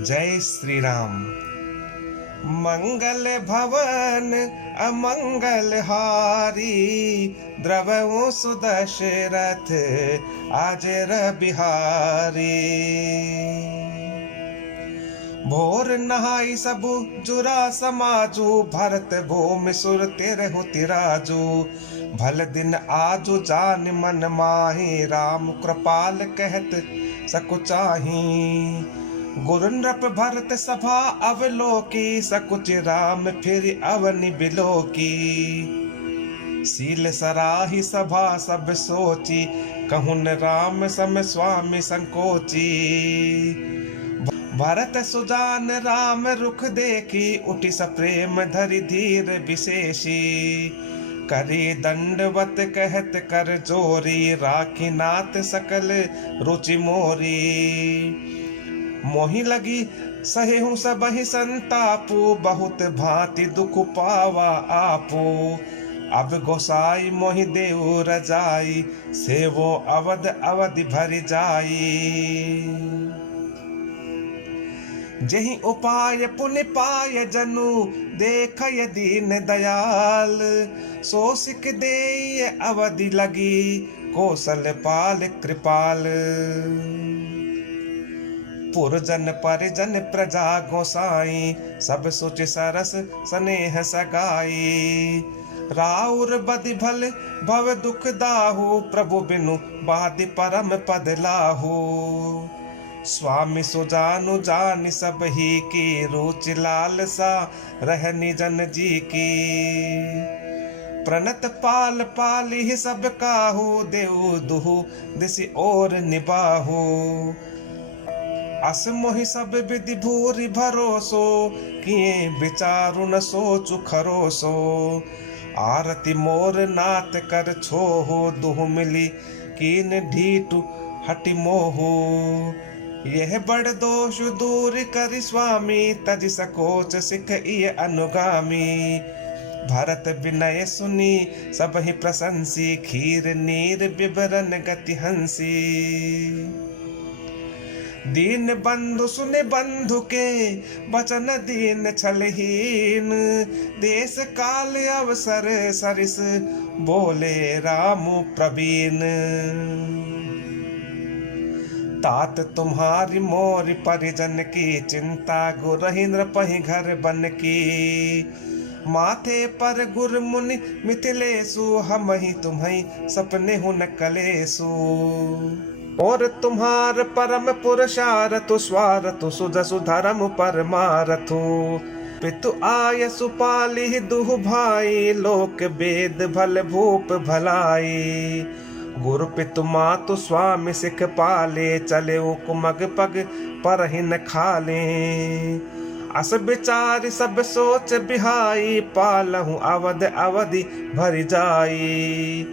जय श्री राम। मंगल भवन अमंगल हारी, द्रवहु सुदशरथ आजर बिहारी। भोर नहाई सबु जुरा समाजू, भरत भूमि सुर तेरहु तिराजू। भल दिन आजु जान मन माही, राम कृपाल कहत सकुचाही। गुरु नृप भरत सभा अवलोकी, सकुच राम फिर अवनि बिलोकी। सील सराही सभा सब सोची, कहून राम सम स्वामी संकोची। भरत सुजान राम रुख देखी, उठी सप्रेम धरि धीर विशेषी। करी दंडवत कहत कर जोरी, राखी नाथ सकल रुचि मोरी। मोहि लगी सहेहु सबहि संतापू, बहुत भांति दुख पावा आपू। अब गोसाई मोहि देउ रजाई, सेवो अवध अवधि भरि जाई। जहि उपाय पुण्य पाय जनु, देखय दीन दयाल। सो सिख देय अवधि लगी, कौशल पाल कृपाल। पुरजन परिजन प्रजा गोसाई, सब सुच सरस स्नेह सगाई। राउर बदि भल भव दुख दाहु, प्रभु बिनु बादि परम पद लाहु। स्वामी सुजानु जान सब ही की, रुचि लालसा रहनी जन जी की। प्रणत पाल पाली सब काहू, देउ दुहु दिसि और निबाहु। अस मोहि सब विधि भूरि भरोसो, किए विचारु न सोचु खरोसो। आरती मोर नाथ कर छोहो, दुहु मिली कीन ढीटु हटि मोहु। यह बड़ दोष दूर करि स्वामी, तज सकोच सिख इय अनुगामी। भरत विनय सुनी सबहि प्रशंसी, खीर नीर बिबरन गति हंसी। दीन बंधु सुने बंधु के, बचन दीन छलहीन। देश काल अवसर सरिस, बोले राम प्रवीण। तात तुम्हारी मोरी परिजन की, चिंता गुरहि नृपहि घर बन की। माथे पर गुर मुनि मिथिलेसु, हमहि तुम्हि सपने हु न कलेसु। और तुम्हार परम पुरुषारथु, स्वारथु सुजसु धर्म परमारथु। पितु आयसु पाली दुहु भाई, लोक वेद भल भूप भलाई। गुरु पितु मातु स्वामी सिख पाले, चले कुमग पग परहि न खाले। अस विचार सब सोच बिहाई, पालहु अवध अवधि भरि जाई।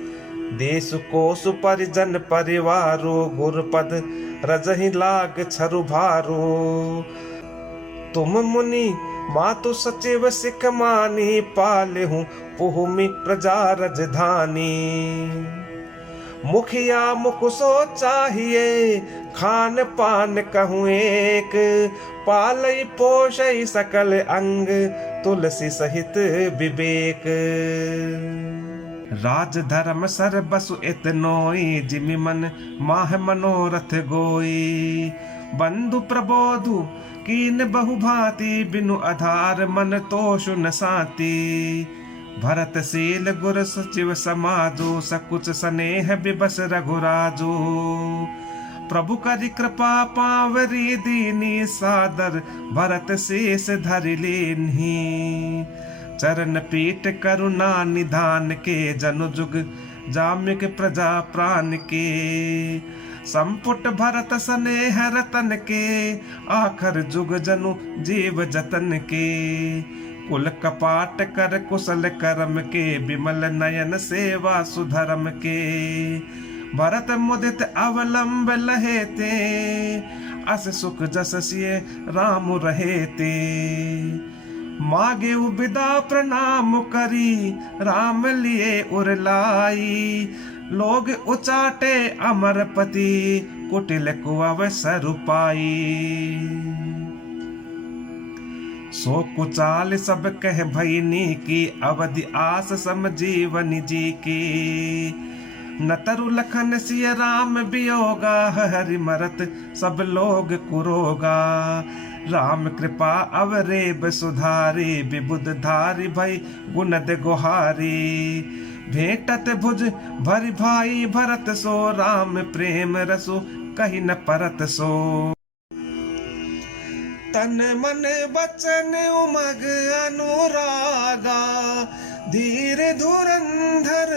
देश कोसु परिजन परिवारो, गुरुपद रजहि लाग छरु भारो। तुम मुनि मातु सचिव सिख मानी, पालेहु पुहुमि प्रजा रजधानी। मुखिया मुख सो चाहिए, खान पान कहूँ एक। पालई पोषई सकल अंग, तुलसी सहित विवेक। राज धर्म सर बसु इतनोई, जिमि मन माह मनोरथ गोई। बंधु प्रबोधु कीन बहु भांति, बिनु आधार मन तोषु न साति। भरत शील गुर सचिव समाजो, सकुच स्नेह बिबस रघुराजो। प्रभु करि कृपा पावरी दीनी, सादर भरत शेष धरि लेन्ही। चरण पीठ करुणा निधान के, जनु जुग जामिक प्रजा प्राण के। संपुट भरत स्नेह रतन के, आखर जुग जनु जीव जतन के। कुल कपाट कर कुशल कर्म के, विमल नयन सेवा सुधर्म के। भरत मुदित अवलंब लहे ते, अस सुख जस सिय राम रहे ते। मागे विदा प्रणाम करी, राम लिए उरलाई। लोग उचाटे अमरपति, कुटिल को अवसर पाई। सो कुचाल सब कह भईनी की, अवधि आस सम जीवन जी की। न तरु लखन सिय राम वियोगा, हरि मरत सब लोग कुरोगा। राम कृपा अवरेब सुधारी, विबुध धारी भई गुणद गुहारी। भेटत भुज भरि भाई भरत सो, राम प्रेम रसु कही न परत सो। तन मन बचन उमग अनुरागा, धीर धुरंधर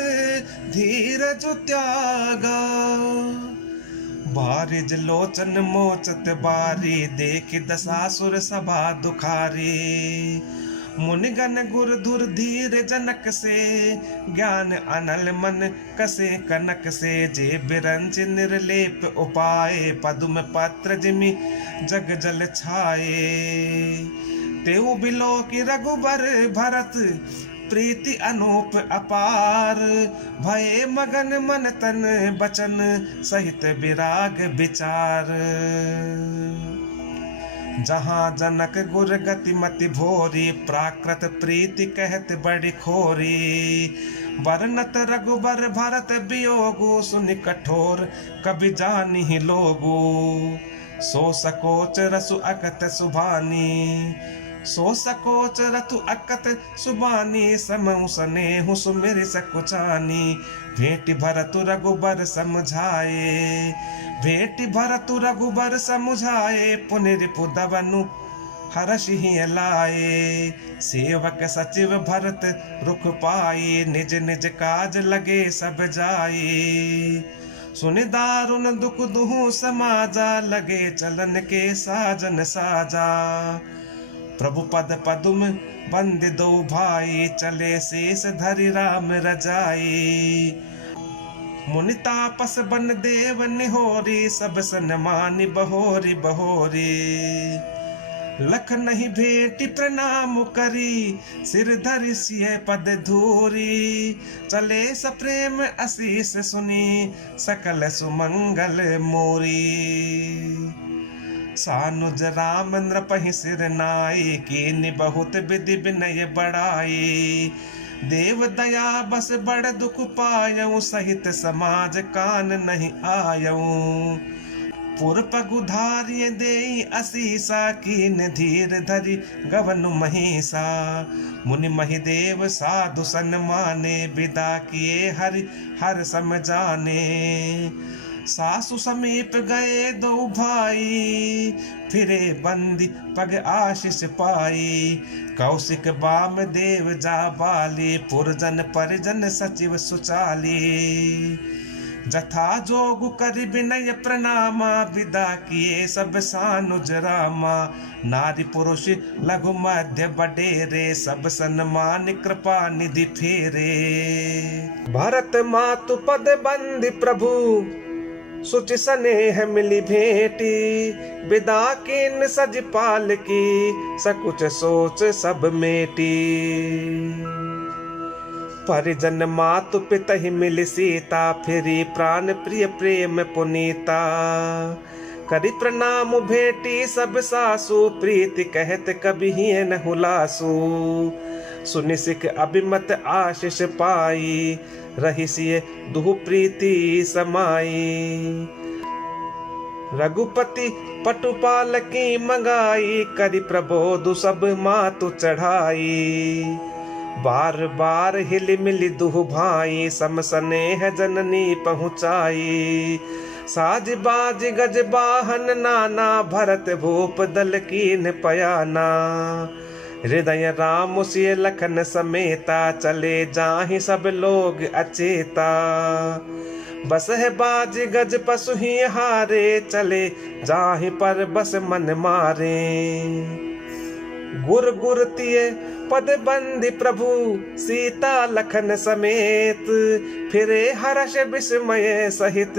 धीरज त्यागा। बारिज लोचन मोचत बारी, देख दसासुर सभा दुखारी। मुनिगण गुर धुर धीर जनक से, ज्ञान अनल मन कसे कनक से। जे बिरंच निर्लेप उपाय, पदुम पत्र जिमि जग जल छाए। तेउ बिलो की रघुबर भरत, प्रीति अनूप अपार। भये मगन मन तन बचन, सहित विराग विचार। जहाँ जनक गुर गति मति भोरी, प्राकृत प्रीति कहत बड़ी खोरी। बरनत रघुबर भरत वियोगु, सुनि कठोर कबि जानि लोगु। सो सकोच रसु अकत सुभानी, सो सकोच रतु अकत सुबानी। समऊ सनेहु सुमिर सकुचानी, भेंटि भरतु रघुबर समझाए। भेंटि भरतु रघुबर समझाए, पुनि रिपु दवनु हरषि लाए। सेवक सचिव भरत रुख पाए, निज निज काज लगे सब जाए। सुनि दारुन दुख दुहु समाजा, लगे चलन के साजन साजा। प्रभु पद पदुम बंद दो भाई, चले शेष धरि राम रजाई। मुनि तापस बन देव निहोरी, सब सन मानि बहोरी बहोरी। लख नहीं भेंटि प्रणाम करी, सिर धरि सिय पद धूरी। चले सप्रेम आशीष सुनी, सकल सुमंगल मोरी। सानुज राम नृपहि सिर नाई, कीनि बहुत विधि विनय बढ़ाई। देव दया बस बड़ दुख पायऊ, सहित समाज कान नहीं आयऊ। पुर पगुधारिय देई असीसा, कीन धीर धरि गवनु महिषा। मुनि महिदेव साधु सन्माने, विदा किए हरि हर सम जाने। सासु समीप गए दो भाई, फिरे बंदी पग आशीष पाई। कौशिक बाम देव जा बाली, पुरजन परिजन सचिव सुचाली। जथा जोग करि विनय प्रणामा, विदा किए सब सानुज रामा। नारी पुरुष लघु मध्य बडेरे, सब सन्मान कृपा निधि फेरे। भरत मातु पद बंदी प्रभु, सुचि स्नेह मिली भेंटी। विदा कीन सज पाल की, सकुच सोच सब मेटी। परिजन मातु पितहि मिली सीता, फिरी प्राण प्रिय प्रेम पुनीता। करि प्रणाम भेंटी सब सासु, प्रीति कहत कबि न हुलासु। सुनि सिख अभिमत आशीष पाई, रही सिय दुहु प्रीति समाई। रघुपति पटुपाल की मंगाई, करि प्रबोधु सब मातु चढ़ाई। बार बार हिल मिली दुहु भाई, सम स्नेह जननी पहुँचाई। साज बाज गज बाहन नाना, भरत भूप दल कीन पयाना। हृदय राम सिय लखन समेता, चले जाहि सब लोग अचेता। बस है बाज गज पशु ही हारे, चले जाहि पर बस मन मारे। गुर गुर तिय पद बंदी प्रभु, सीता लखन समेत। फिरे हर्ष विस्मय सहित,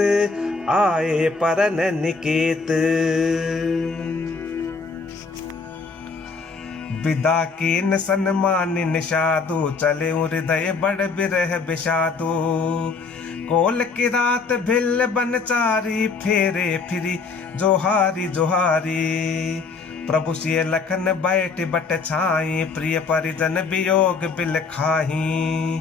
आए परन निकेत। विदा कीन सन्मान निषादु, चले हृदय बड़ बिरह विषादु। कोल की रात भिल बनचारी, फेरे फिरी जोहारी जोहारी। प्रभु सिय लखन बैठ बट छाई, प्रिय परिजन वियोग बिल खाही।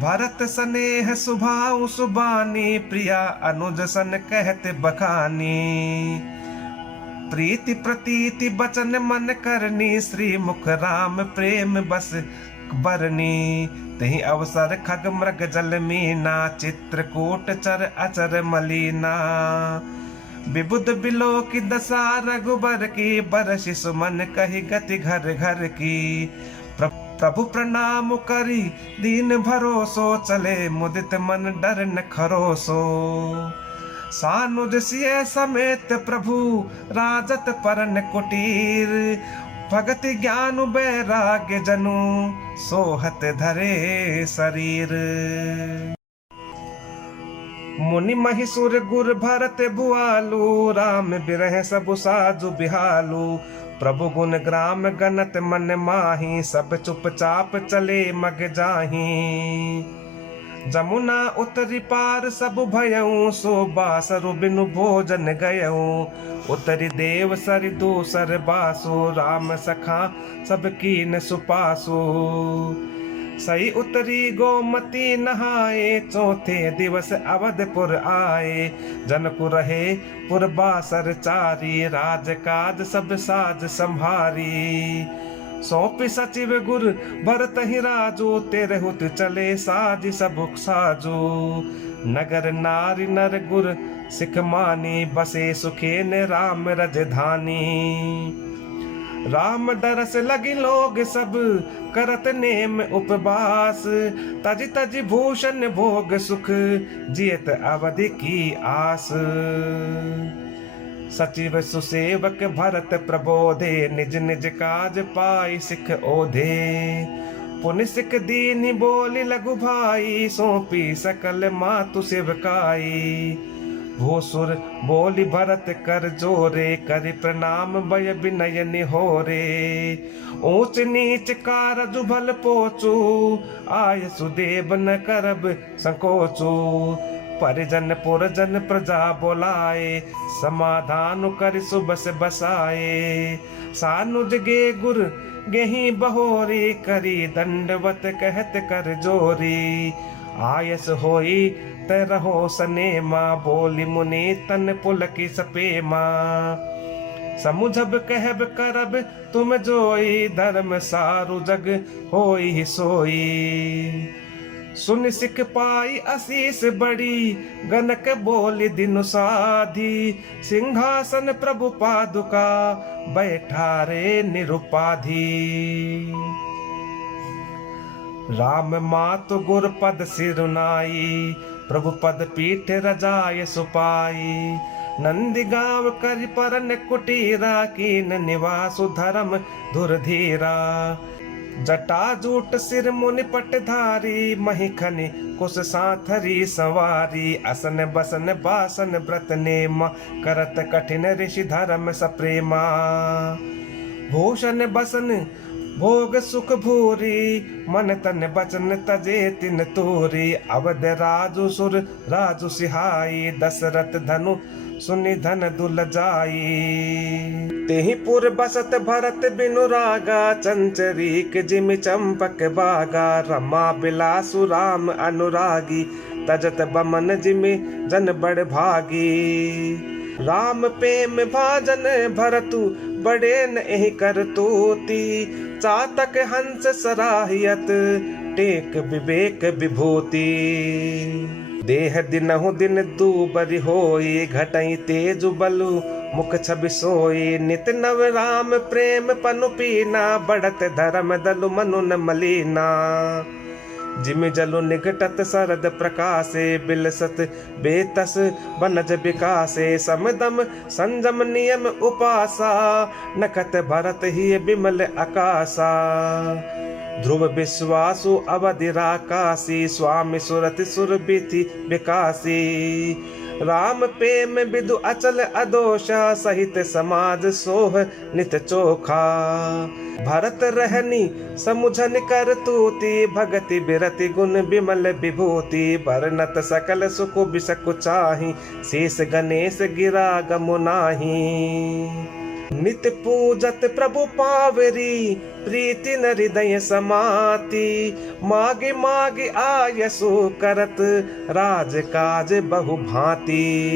भरत स्नेह सुभाऊ सुबानी, प्रिया अनुज सन कहते बखानी। प्रीति प्रतीति बचन मन करनी, श्री मुख राम प्रेम बस बरनी। तही अवसर खग मृग जल मीना, चित्रकूट चर अचर मलीना। विबुध बिलो की दशा रघुबर की, बरसि सुमन कही गति घर घर की। प्रभु प्रणाम करी दीन भरोसो, चले मुदित मन डर न खरोसो। सानुज सिय समेत प्रभु, राजत परन कुटीर। भगति ज्ञान बैराग्य जनु, सोहत धरे शरीर। मुनि महिषुर गुर भरत भुआलु, राम बिरह सबु साजु बिहालु। प्रभु गुण ग्राम गणत मन माही, सब चुपचाप चले मग जाही। जमुना उतरी पार सब भयऊ, सो बासरु बिनु भोजन गयऊ। उतरी देव सरि दूसर बासु, राम सखा सब कीन सुपासु। सही उतरी गोमती नहाए, चौथे दिवस अवधपुर आए। जनकु रहे पुर बासर चारी, राजकाज सब साज संभारी। सौंपी सचिव गुर भरत ही राजू, तेरे हुत चले साज सब साजू। नगर नारी नर गुर सिख मानी, बसे सुखे ने राम रजधानी। राम दरस लगी लोग सब, करत नेम उपवास। तज तज भूषण भोग सुख, जियत अवधि की आस। सचिव सुसेवक भरत प्रबोधे, निज निज काज पाई सिख ओधे। पुनि सिख दीन बोली लघु भाई, सौंपी सकल मातु सेवकाई। भूसुर बोली भरत कर जोरे, करि प्रणाम भय विनय निहोरे। ऊंच नीच कारज भल पोचू, आय सुदेव न करब संकोचू। परिजन पुरजन प्रजा बोलाए, समाधान कर सुबस बसाए। सानुज गे गुर गेही बहोरी, करी दंडवत कहत कर जोरी। आयस होई ते रहो सनेमा, बोली मुनि तन पुलकी सपेमा। समुझब कहब करब तुम जोई, धर्म सारु जग होई सोई। सुन सिख पाई आशीष बड़ी, गनक बोली दिनु साधी। सिंहासन प्रभु पादुका, बैठा रे निरुपाधी। राम मातु गुर पद सिरुनाई, प्रभु पद पीठ रजाय सुपाई। नंदी गाँव कर परन कुटीरा, कीन निवासु धर्म धुरधीरा। जटा जूट सिर मुनि पटधारी, महिखनि कुश साथरी सवारी। असन बसन बासन व्रत नेमा, करत कठिन ऋषि धर्म सप्रेमा। भूषण बसन भोग सुख भूरी, मन तन बचन तजे तिन तूरी। अवध राजु सुर राजु सिहाई, दशरथ धनु सुनि धन दुल जाई। तेहि पुर बसत भरत बिनु रागा, चंचरीक जिमि चंपक बागा। रमा बिलासु राम अनुरागी, तजत बमन जिमि जन बड़ भागी। राम प्रेम भाजन भरतु, बड़े न एहि करतूती। चातक हंस सराहियत, टेक विवेक विभूति। देह दिनहु दिन दूबरि होई, घटई तेजु बलु मुख छवि सोई। नित नव राम प्रेम पनु पीना, बढ़त धर्म दलु मनु न मलीना। जिमि जलु निघटत शरद प्रकाशे, बिलसत बेतस बनज विकासे। समदम संजम नियम उपासा, नखत भरत ही बिमल आकाशा। ध्रुव विश्वासु अवधि राकासी, स्वामी सुरति सुर बिथि विकासी। राम प्रेम विदु अचल अदोषा, सहित समाज सोह नित चोखा। भरत रहनी समुझन कर तूती, भगति बिरति गुण बिमल विभूति। बरनत सकल सुख बिसकु चाहि, शेष गणेश गिरा गमु नाही। नित्य पूजत प्रभु पावरी, प्रीति न हृदय समाती। मागे मागे आयसु करत, राज काज बहु भांति।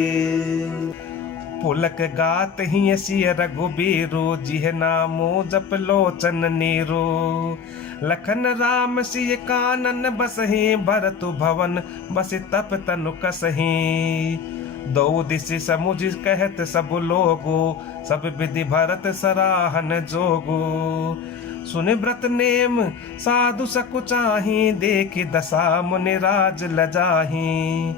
पुलक गात ही सिय रघुबीरो, जिह नामो जप लोचन नीरो। लखन राम सिय कानन बसहि, भरतु भवन बसि तप तनु कसहि। दो दिशि समुझ कहत सब लोगो, सब विधि भरत सराहन जोगो। सुन व्रत नेम साधु सकुचाहि, देखि दशा मुनि राज लजाहि।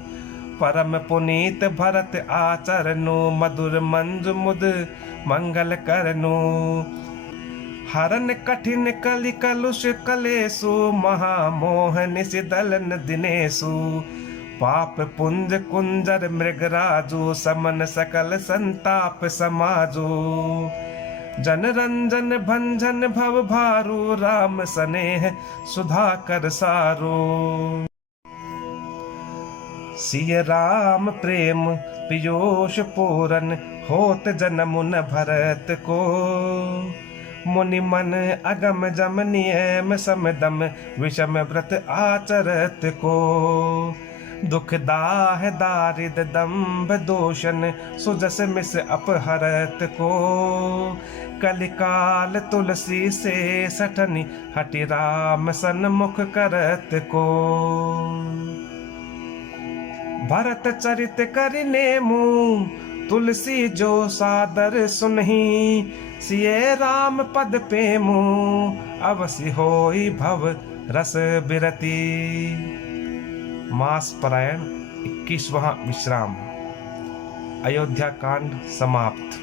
परम पुनीत भरत आचरनु, मधुर मंजु मुद मंगल करनु। हरन कठिन कलि कलुष कलेसु, महामोह निसि दलन दिनेसु। पाप पुंज कुंजर मृगराजु, समन सकल संताप समाजु। जन रंजन भंजन भव भारू, राम सनेह सुधाकर सारू। सिय राम प्रेम पियूष पूरन, होत जन्म न भरत को। मुनि मन अगम जम नियम समदम, विषम व्रत आचरत को। दुख दाह दारिद दम्भ दोषन, सुजस मिस अपहरत को। कलिकाल तुलसी से सठनी, हटि राम सन्मुख करत को। भरत चरित करिने मुँह, तुलसी जो सादर सुनहि। सिय राम पद पेमु, अवसि होई भव रस बिरती। मास परायण 21वां विश्राम। अयोध्या कांड समाप्त।